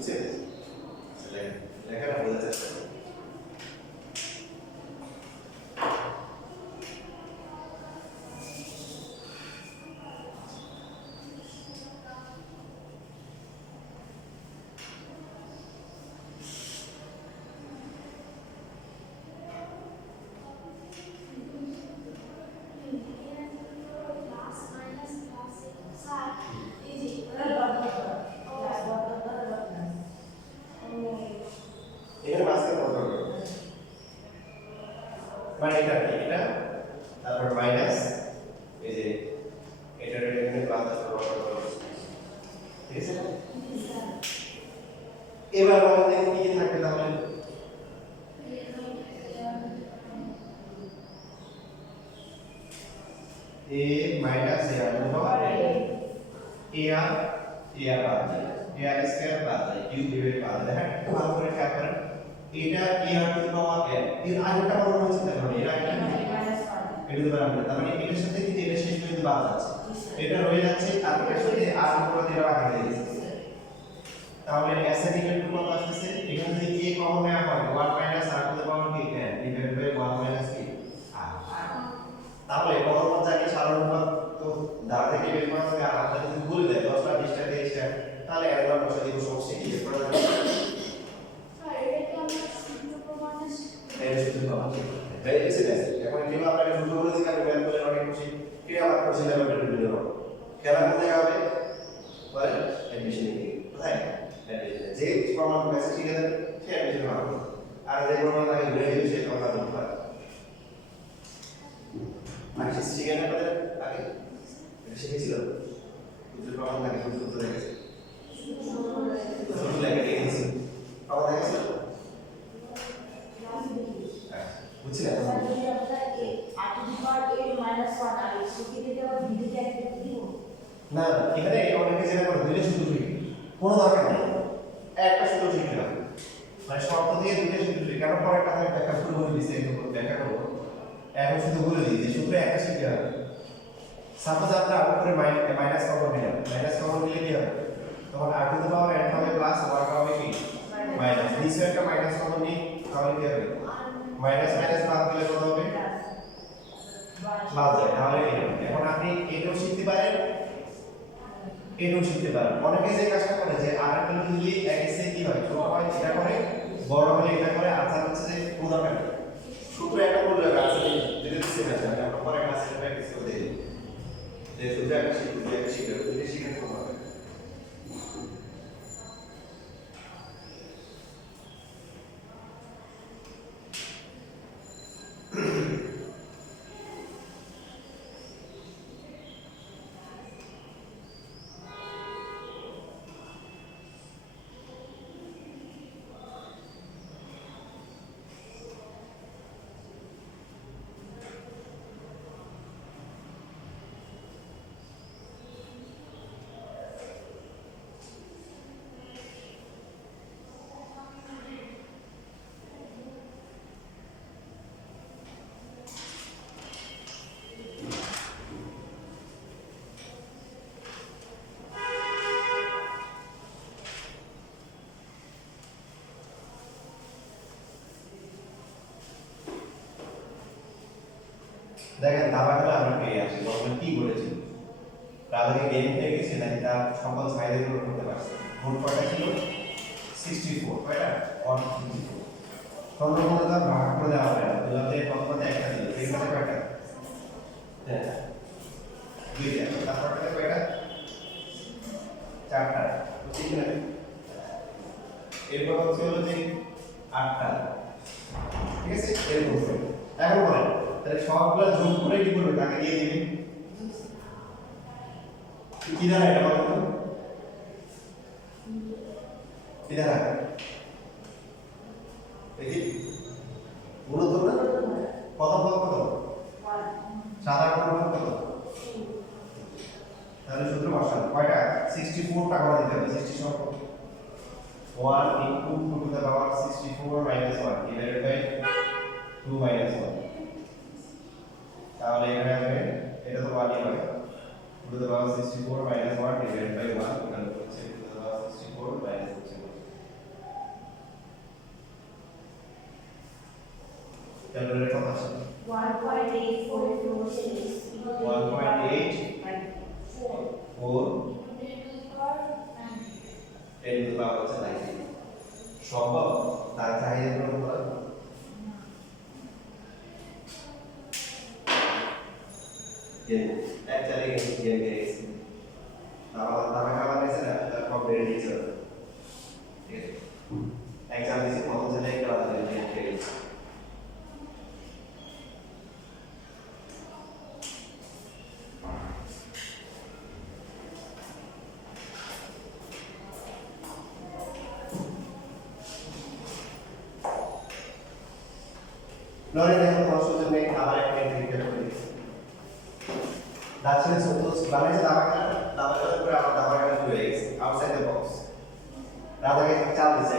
বুঝছেন? লেখাটা বোঝার চেষ্টা করুন। এখানে মাঝখানে কত হবে? মানে এটা কি? এটা তারপর মাইনাস এই যে এটার এখানে প্লাস আছে ঠিক আছে? এবার আমাদের কি কি থাকবে তাহলে? a minus a R power a আর বাদ যায় a আর স্কয়ার বাদ যায় কিউব ডিভাইড বাদ যায়। হ্যাঁ একটু ভালো করে খেয়াল করেন এটা a R to the power n এর আরেকটা বড় হচ্ছে তার মানে এটা কি এটা তো বাদ তার মানে এটার সাথে কিন্তু এটা শেষ পর্যন্ত বাদ যাচ্ছে এটা রয়ে যাচ্ছে আর এটার সাথে আর উপরে দিয়ে বাদ হয়ে যাচ্ছে। তাহলে s এর ইকুয়াল টু কত আসছে? এখানে যদি a কমন নেওয়া হয় 1 মাইনাস r টু দি পাওয়ার কি n ডিভাইড বাই 1 মাইনাস কি r। তাহলে পরবর্তী জায়গায় সাধারণ পদ তো দ্বারা থেকে বের করা যাবে আর আমরা যদি বলে দেয় 10টা 20টা 30টা তাহলে একবার বসে দিব সমস্যা কি বের করা যাবে? স্যার এটা কি আমরা সূত্র প্রমাণে এই সূত্র প্রমাণ তাই এসে গেছে এখন কেউ আপনাকে সূত্র বলে দিলে আপনি বের করে অনেক খুশি ক্রিয়া বাক্য ছিল বের করে দিল খেলা কোথায় হবে বলেন এডমিশনে কি কোথায় এডমিশনে যে প্রমাণ মেসেজ শিখে দেন সে এডমিশনে হবে আর যে প্রমাণ তাকে ঘুরে দিবে সে প্রমাণ করতে পারে মানে শিখে না পারে আগে শিখেছিল সূত্র প্রমাণ লাগে সূত্র রেখেছে সূত্র লেখা রেখেছে প্রমাণ রেখেছে বুঝছিলেন না এখানে অনেকে যেটা করে দুইটা সূত্র শিখে কোনো দরকার নেই একটা সূত্র শিখে না মানে শর্ত দিয়ে দুইটা সূত্র শিখে কারণ পরে একটা আমি ব্যাখ্যা শুরু করে দিচ্ছি একটু ব্যাখ্যা করবো এখন শুধু বলে দিই যে সূত্র একটা শিখতে হবে সাপোজ আমরা উপরে মাইনাস কমন নিলাম মাইনাস কমন নিলে কি হবে তখন r two the power n হবে প্লাস y হবে কি মাইনাস নিচে একটা মাইনাস কমন নিই তাহলে কি হবে মাইনাস মাইনাস বাদ দিলে কত হবে বাদ যায় তাহলে কি হবে এখন আপনি এটাও শিখতে পারেন এটাও শিখতে পারেন অনেকে যে কাজটা করে যে আর একটা যদি এক্স এ কি হয় ছোট হয় এটা করে বড় হলে এটা করে আনসার হচ্ছে যে উদাহরণ সূত্র একটা বলে রাখা আছে যেটা দিতে আছে আমরা পরে ক্লাসে প্র্যাকটিস করে দেই যে সূত্র একটা শিখে এটা শিখে করতে হবে দেখেন দাবাগুলো আমরা পেয়ে আসি তখন কি করেছি রাজাকে গেম খেয়ে গেছে নাকি তার সকল সাইডে করে করতে পারছে মোট কয়টা ছিল 64 কয়টা 154 তখন তার ভাগ করে দেওয়া হয় না দুলাতে কতটা একটা দিল এই মানে কয়টা হ্যাঁ দুইটা তারপর কয়টা চারটা ঠিক না এরপর হচ্ছে হলো যে 8টা ঠিক আছে এরকম করে এখন বলেন তাহলে সবগুলো যোগ করে কি করবে তাকে দিয়ে দিবে কি দ্বারা এটা বলো তো কি দ্বারা দেখি গুণিত না কত কত কত সাদা গুণ কত তাহলে সূত্র বসান কয়টা 64 টা করে দিতে হবে 60 সমান 1 into 2 to the power 64 minus 1 divided by 2 minus 1 তাহলে এখানে আসবে এটা তো 1 ই হবে 2 to the power 64 minus 1 divided by 1 equal to 2 to the power 64 minus 64 calculator কত আসে 1.8426 1.8 4 10 টু দি পাওয়ার হচ্ছে 90 সম্ভব তার চাহিদা পূরণ করা গেম অ্যাকচুয়ালি গেম গেছে তারা খাবার গেছে না তার সব বেড়ে দিয়েছে ঠিক আছে এক্সাম দিয়েছে কত ছেলে একটা আলাদা গেম খেলেছে লরি দেখো কষ্ট জন্য আবার একটা ক্রিকেট করে দাঁড়িয়ে সত্য বানাইছে দাবাটা করে আবার দাবাটা হয়ে গেছে আউটসাইড দ্য বক্স রাধাকে চাল দিছে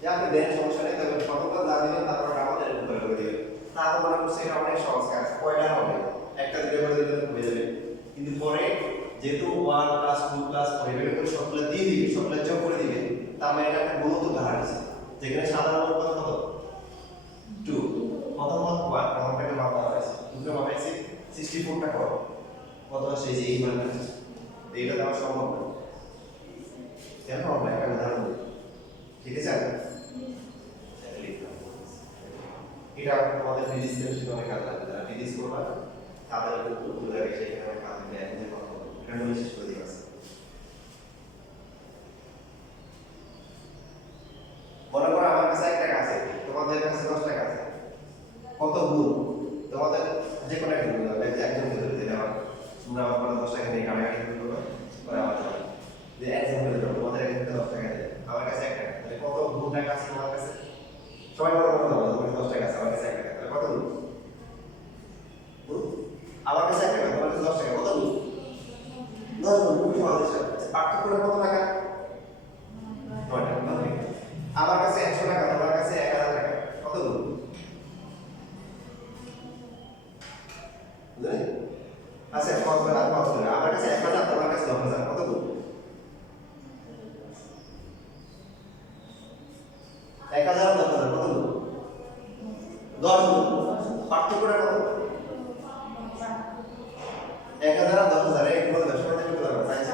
যে আপনি দেন সমস্যা নেই তবে কতটা দাম দিবেন তারপর আমাদের উপরে করে দিবেন তা তো মনে করছে এটা অনেক সহজ কাজ কয়টা হবে একটা দুটো করে দিলে হয়ে যাবে কিন্তু পরে যেহেতু 1 প্লাস 2 প্লাস 4 এভাবে করে সবগুলো দিয়ে দিবে সবগুলো যোগ করে দিবে তার মানে এটা একটা গুণিত ধারা আছে যেখানে সাধারণ কত কত 2 প্রথম 1 আমাকে মাপা হয়েছে দুটো মাপাইছি 64 টা কত কত আসে যে এই মানে এইটা দেওয়া সম্ভব না কেন আমরা একটা উদাহরণ দিই ঠিক আছে এটা তোমাদের ফিজিক্স কেমিস্ট্রি অনেক কাজ লাগবে যারা ফিজিক্স করবা তাদের একটু বুঝে গেছে এখানে কাজ হবে এখন যে কথা এটা নিয়ে শেষ করে দিই মনে করো আমার কাছে 1 টাকা আছে তোমাদের কাছে 10 টাকা আছে কত গুণ তোমাদের যে কোনো একটা গুণ হবে একজন ধরে দিলে আমার তোমরা আমার 10 টাকা দিয়ে কাটাকাটি করবে পরে আমার যে একজন ধরে দেবো তোমাদের একজন 10 টাকা দেবে আমার কাছে 1 টাকা তাহলে কত গুণ টাকা আছে তোমার কাছে সবাই বড় বড় দাও তোমার 10 টাকা আছে আমার কাছে 1 টাকা তাহলে কত গুণ আমার কাছে 1 টাকা তোমার কাছে 10 টাকা কত গুণ 10 গুণ খুবই সহজ হিসাব পার্থক্য কত টাকা 9 টাকা আমার কাছে 100 টাকা তোমার কাছে 1000 টাকা কত গুণ আচ্ছা কত আর কত আমার কাছে 1000 তোমার কাছে 10000 কত গুণ 1000 আর 10000 কত গুণ 10 গুণ পার্থক্যটা কত 1000 আর 10000 এর মধ্যে ব্যবসা করতে পারবে সাইন্স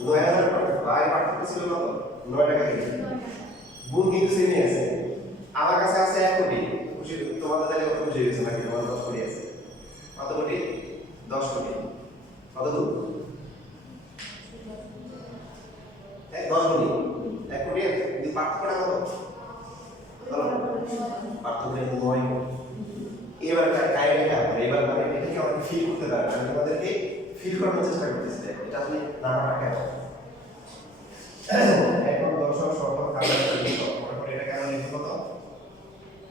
9000 ভাই পার্থক্য ছিল কত 9 টাকা থেকে গুণ কিন্তু সেমই আছে আমার কাছে আছে 1 কোটি খুশি তোমাদের তাহলে কত খুশি হয়েছে নাকি তোমার 10 কোটি আছে কত কোটি 10 কোটি কত গুণ 10 কোটি 1 কোটি দি পার্থক্যটা কত বলো পার্থক্য 9 এবার কাইরেটা এবার মানে এটাকে অনেক ফিল করতে পারবে আমি তোমাদেরকে ফিল করার চেষ্টা করতেছি এটা আসলে নামটা কেন এখন দর্শক শর্ত খাবার লিখো মনে করে এটা কেন লিখবো কত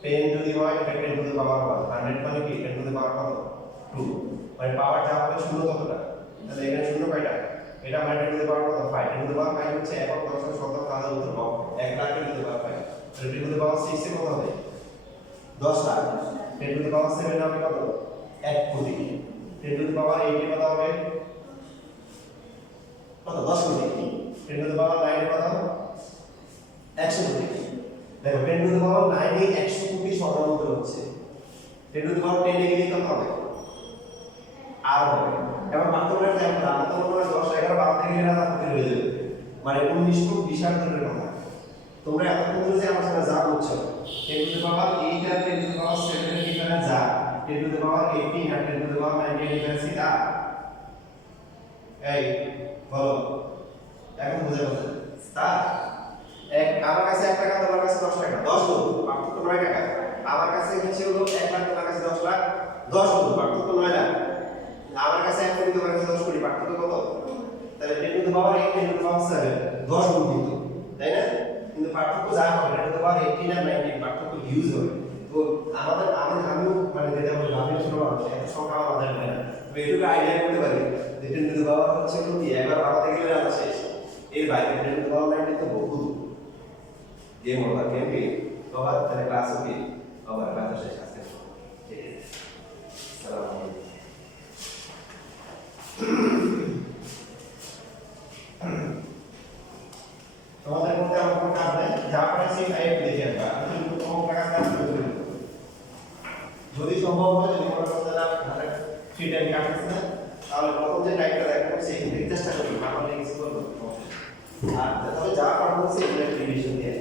10 যদি হয় এটা 10 টু দি পাওয়ার 1 100 মানে কি 10 টু দি পাওয়ার কত 2 মানে পাওয়ার যা হবে শূন্য কতটা তাহলে এখানে শূন্য কয়টা এটা মানে 10 টু দি পাওয়ার কত 5 10 টু দি পাওয়ার 5 হচ্ছে এখন দর্শক শর্ত খাবার উত্তর পাবো 1 লাখ 10 টু দি পাওয়ার 5 তাহলে 10 টু দি পাওয়ার 6 এর কত হবে 10 লাখ 10 টু দি পাওয়ার 7 হবে কত 1 কোটি 10 টু দি পাওয়ার 8 এর কত হবে কত 10 কোটি 10 টু দি পাওয়ার 9 এর কত 100 কোটি দেখো 10 টু দি পাওয়ার 9 এ 100 কোটি সমান্তরাল হচ্ছে 10 টু দি পাওয়ার 10 এ গেলে কত হবে আর হবে এবার মাত্রাটা দেখো আমরা তো মনে হয় 10 11 12 থেকে গেলে না কোটি হয়ে যাবে মানে 19 কোটি বিশাল ধরনের কথা তোমরা এতক্ষণ যে আমার সাথে যা করছো 10 two the power 8 R 10 two the পাওয়ার 7 এর এখানে যা 10 two the power 18 R 10 two the পাওয়ার 19 এর এখানে তা এই বলো এখন বুঝে গেছে তা এক আমার কাছে 1 টাকা তোমার কাছে 10 টাকা 10 গুণ পার্থক্য 9 টাকা আমার কাছে হচ্ছে হলো 1 লাখ তোমার কাছে 10 লাখ 10 গুণ পার্থক্য 9 লাখ আমার কাছে 1 কোটি তোমার কাছে 10 কোটি পার্থক্য কত তাহলে 10 two the power 8 10 two the পাওয়ার 7 10 গুণ কিন্তু তাই না কিন্তু পার্থক্য যা হবে 10 টু দি পাওয়ার 18 আর 19 পার্থক্য হিউজ হবে তো আমাদের আমি মানে যেটা বলি আমি শুনো এত সংখ্যা আমাদের হয় না তো এটুকু আইডিয়া করতে পারি যে 10 টু দি পাওয়ার হচ্ছে কি একবার 12 থেকে গেলে আমরা শেষ এর বাইরে 10 টু দি পাওয়ার 19 তো বহু গেম ওভার গেম কি ওভার তাহলে ক্লাস কি ওভার ক্লাস শেষ আজকে ঠিক আছে আসসালামু আলাইকুম তোমাদের মধ্যে আমার কোনো কাজ নাই যা পারি সেই টাইপ লিখে রাখবা আমি কিন্তু কোনো টাকা কাজ করতে যদি সম্ভব হয় যদি মনে করতে না মানে ফ্রি টাইম কাটতেছে না তাহলে প্রথম যে টাইমটা দেখাবো সেই চেষ্টা করবো না হলে কিছু করবো আর তবে যা পারবো সেগুলো রিভিশন দিয়ে